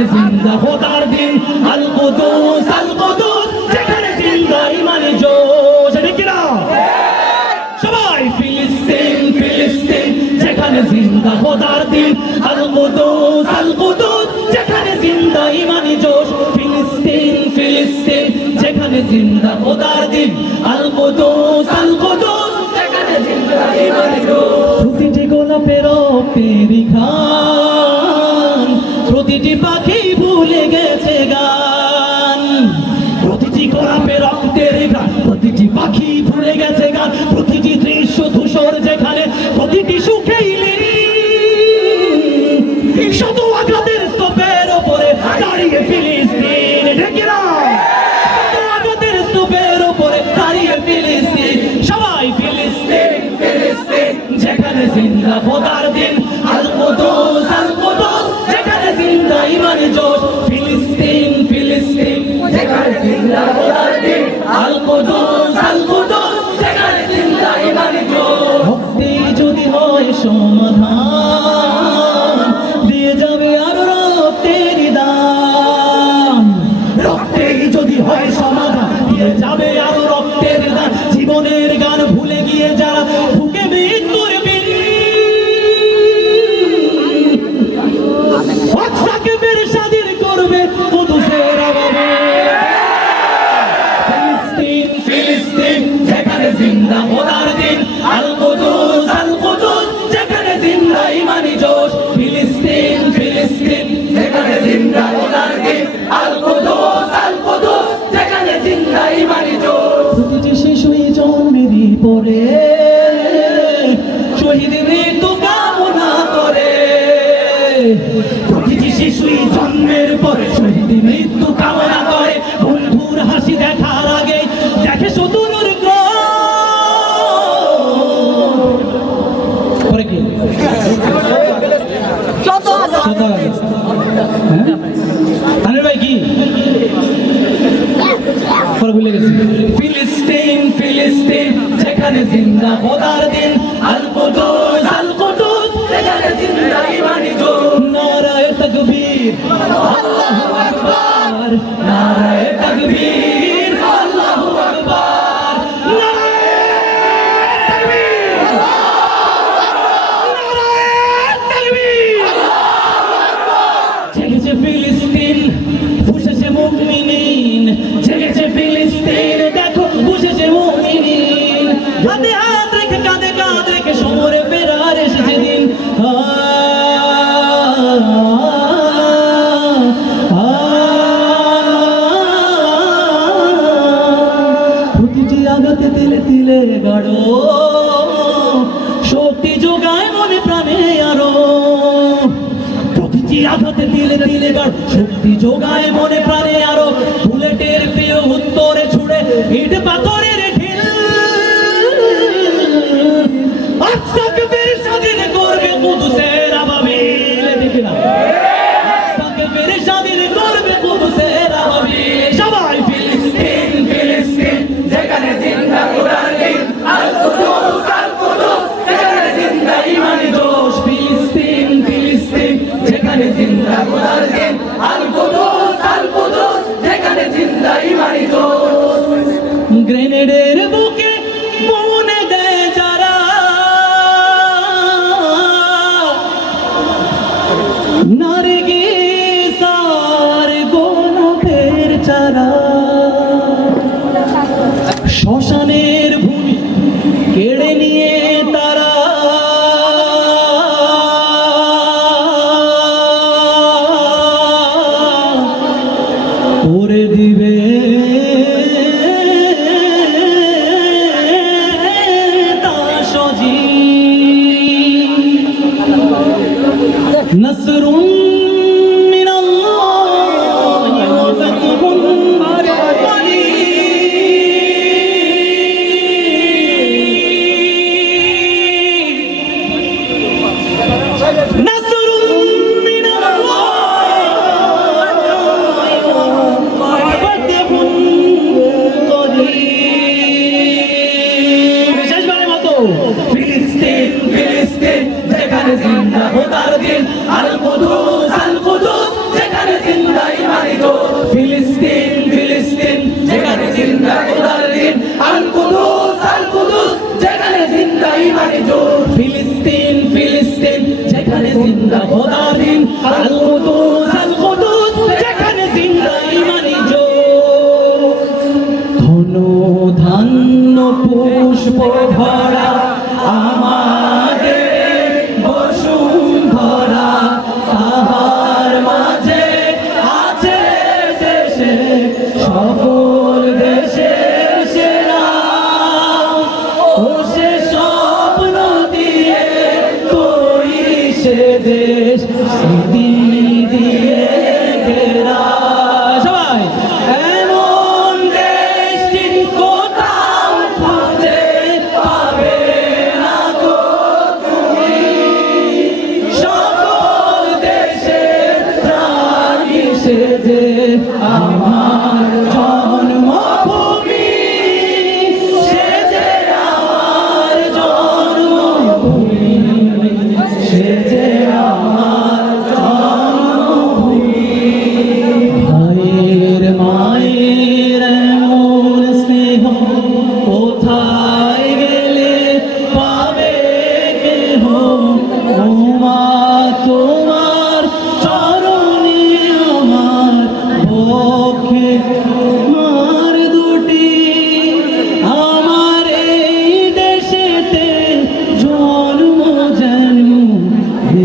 যেখানে জিন্দা খোদার দিন, আল কুদুস যেখানে জিন্দা ইমানি জোশ, ঠিক কি না? সবাই ফিলিস্তিন যেখানে জিন্দা খোদার দিন, আল কুদুস যেখানে জিন্দা ইমানি জোশ। ফিলিস্তিন যেখানে জিন্দা খোদার দিন, আল কুদুস যেখানে জিন্দা ইমানি জোশ। প্রতিটি গোলাপের রক্তের ঘ্রাণ, প্রতিটি পাখি ভুলে গেছে গান। প্রতিটি গোলাপের রক্তের ঘ্রাণ, প্রতিটি পাখি ভুলে গেছে গান। প্রতিটি দৃশ্য ধূসর যেখানে, প্রতিটি সুখেই শত আঘাতের স্তূপের ওপরে দাঁড়িয়ে ফিলিস্তিন, ঠিক না? শত আঘাতের স্তূপের ওপরে দাঁড়িয়ে ফিলিস্তিন। সবাই ফিলিস্তিন যেখানে জিন্দা খোদার দিন, আল কুদুস যেখানে জিন্দা ইমানি জোশ। ফিলিস্তিন যেখানে জিন্দা খোদার দিন, আল কুদুস যেখানে জিন্দা ইমানি জোশ। ভক্তি যদি হয় সমাধান, দিয়ে যাবে আরো রক্তের দান। রক্তেই যদি হয় সমাধান, দিয়ে যাবে আরো রক্তের দান। জীবনের গান ভুলে গিয়ে যারা বুকে মৃত্যুর বিন, আকসাকে মেরে স্বাধীন করবে কুদুসের আবাবে। ফিলিস্তিন যেখানে জিন্দা খোদার দিন, আল কুদুস যেখানে জিন্দা ইমানি জোশ। ফিলিস্তিন যেখানে জিন্দা খোদার দিন, আল কুদুস যেখানে জিন্দা ইমানি জোশ। প্রতিটি শিশুই জন্মেরই পরে শহীদ মৃত্যু কামনা করে। প্রতিটি শিশুই জন্মের পরে শহীদ মৃত্যু কামনা করে। বন্ধুর হাসি দেখার আগে দেখে শত্রুর পরে কি আরে ভাই কি ভুলে গেছি। ফিলিস্তিন যেখানে জিন্দা খোদার দিন, আল কুদুস যেখানে জিন্দা ইমানি জোশ। নারায়ে তাকবীর, আল্লাহু আকবার, নারায়ে তাকবীর, আল্লাহু আকবার, নারায়ে তাকবীর, নারায়ে তাকবীর, আল্লাহু আকবার। জেগেছে ফিলিস্তিন, বুঝেছে মুমিনিন, জেগেছে ফিলিস্তিন, দেখো বুঝেছে মুমিনিন। হাতে হাত রেখে কাঁধে কাঁধ রেখে সমরে ফেরার এসেছে দিন। প্রতিটি আঘাতে তিলে তিলে গাঢ় শক্তি যোগায় মনে প্রাণে আরো। প্রতিটি আঘাতে তিলে তিলে গাঢ় শক্তি যোগায় মনে প্রাণে আরো। বুলেটের প্রিয় উত্তরে ছুড়ে ইট পাথরের ঢিল, আকসাকে মেরে স্বাধীন করবে কুদুসের আবাবিল, ঠিক না? আকসাকে মেরে স্বাধীন করবে কুদুসের আবাবিল। সবাই ফিলিস্তিন যেখানে জিন্দা খোদার দিন, আল কুদুস যেখানে জিন্দা ইমানি জোশ। ফিলিস্তিন যেখানে জিন্দা খোদার দিন, আল কুদুস যেখানে জিন্দা ইমানি জোশ। গ্রেনেডের বুকে মনে দেয় যারা, নারগিস আর গোলাপের চারা, শ্মশানের ভূমি কেড়ে নিয়ে তারা করে দিবে তা সজীব। নসরুন মিনাল্লাহি ওয়া ফাতহুন করিব। নসরুন মিনাল্লাহি ওয়া ফাতহুন করিব। শেষবারের মতো ফিলিস্তিন যেখানে জিন্দা খোদার দিন, আল কুদুস জিন্দা খোদার দিন আল কুদুস যেখানে জিন্দা ইমানি জোর ধন ধান্য পুষ্প ভরা আমাদের বসুন্ধরা তাহার মাঝে আছে দেশে সকল দেশের সেরা ও সে স্বপ্ন দিয়ে তৈরি সে দেশ স্মৃতি দিয়ে ঘেরা সবাই এমন দেশটি কোথাও খুঁজে পাবে না গো তুমি সকল দেশের রানী সেজে আমার জন্মভূমি সেজে আমার জন্মভূমি সেজে আমার জন্মভূমি ভাইয়ের মায়ের এমন স্নেহ কোথায় গেলে পাবে কেহ ও মা তোমার চরণে আমার পক্ষে মার দুটি আমার এই দেশেতে জন্ম যেন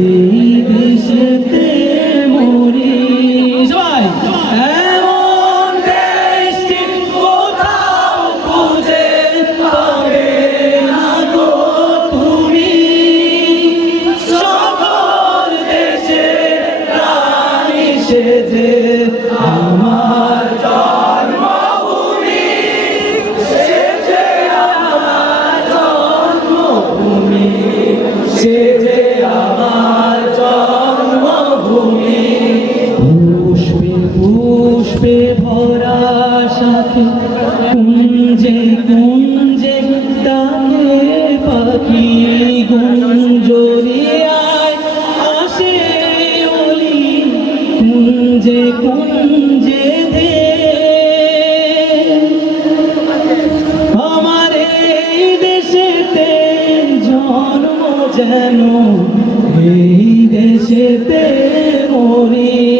এই দেশেতে মরি সবাই এমন দেশটি কোথাও খুঁজে পাবে না গো তুমি সকল দেশে রানী সেজে আমার জন্মভূমি সেজে আমার জন্মভূমি সেজে আমার জন্মভূমি পুষ্পে পুষ্পে ভরা সাথে কুঞ্জে কুঞ্জে ডাকে পাখি গুঞ্জরিয়ায় আসে ওলি কুঞ্জে কুঞ্জে ধে আমার এই দেশেতে জন্ম যেন এই দেশেতে মরি